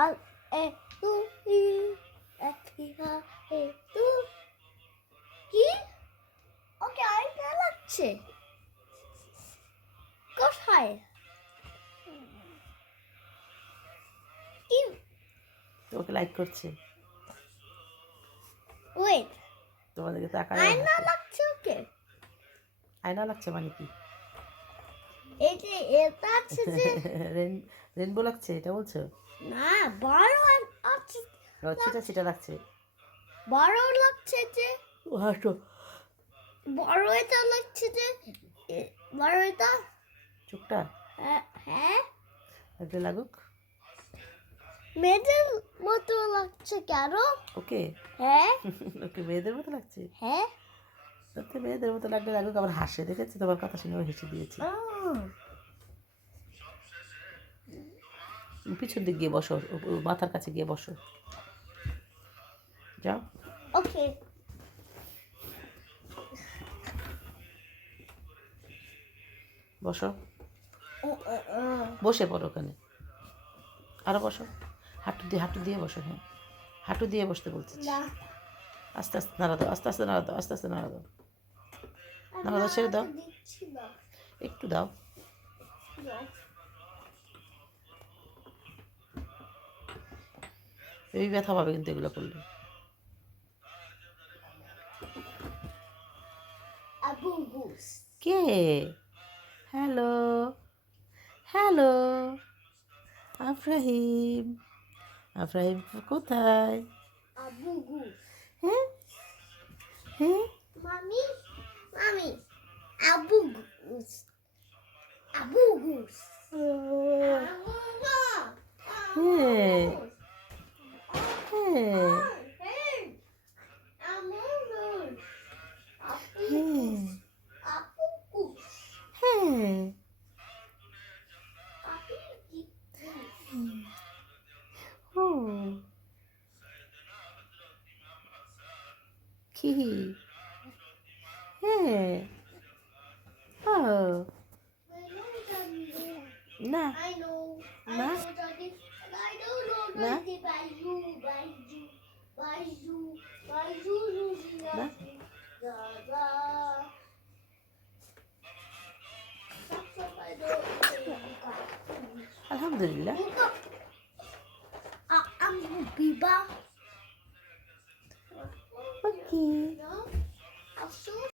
আর এ তু ই একা এ তু কি ওকে আইটা লাগছে কোথায় কি তোমাকে লাইক করছে ওয়েট তোমাদেরকে তাকায় আয়না লাগছে ওকে আয়না লাগছে মানে কি এই যে এটা আছে যে রেনবো লাগছে এটা বলছো না বড় আছে ছিটা ছিটা লাগছে বড় লাগছে যে হাসো বড় এটা লাগছে যে বড় এটা চুপটা হ্যাঁ একটা লাগুক মেয়েদের মতো লাগছে কেন ওকে হ্যাঁ ওকে মেয়েদের মতো লাগছে হ্যাঁ তাতে মেয়েদের মতো লাগলে লাগুক আবার হাসে দেখেছি তোমার কথা শুনে হেসে দিয়েছি পিছন দিক গিয়ে বসো মাথার কাছে গিয়ে বসো যাও ওকে বসো বসে পড়ো ওখানে আরো বসো হাঁটু দিয়ে বসো হ্যাঁ হাঁটু দিয়ে বসতে বলছি আস্তে আস্তে নাড়া দাও আস্তে আস্তে নাড়া দাও আস্তে আস্তে নাড়া দাও নাড়া দাও ছেড়ে দাও একটু দাও এই ব্যথা পাবে কিন্তু এগুলো করলে কে হ্যালো হ্যালো আফরাহিম আফরাহিম কোথায় হ্যাঁ হ্যাঁ মামি মামি আবু গুস আবু গুস হ্যাঁ হ্যাঁ হ্যাঁ ও কি হ্যাঁ ও না I know. Na? I know, Daddy. I don't know, Na? Daddy. Baju, baju, baju, baju, Na? da, da. আলহামদুলিল্লাহ I'm Biba.